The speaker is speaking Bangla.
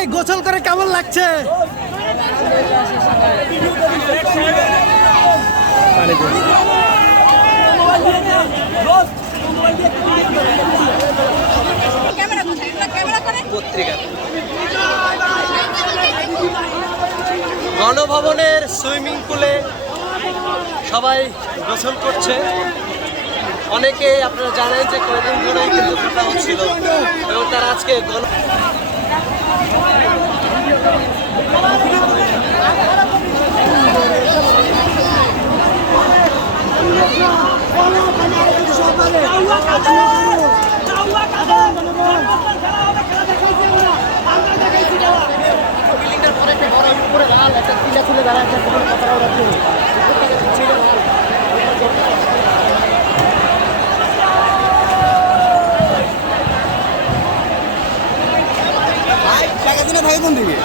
ভাই গোসল করে কেমন লাগছে? গণভবনের সুইমিং পুলে সবাই গোসল করছে। অনেকে আপনারা জানেন যে কয়েকদিন ধরেই কিন্তু ফাটা হচ্ছিল এবং তারা আজকে গণ টাকা দিনে ভাই বোন দিবে।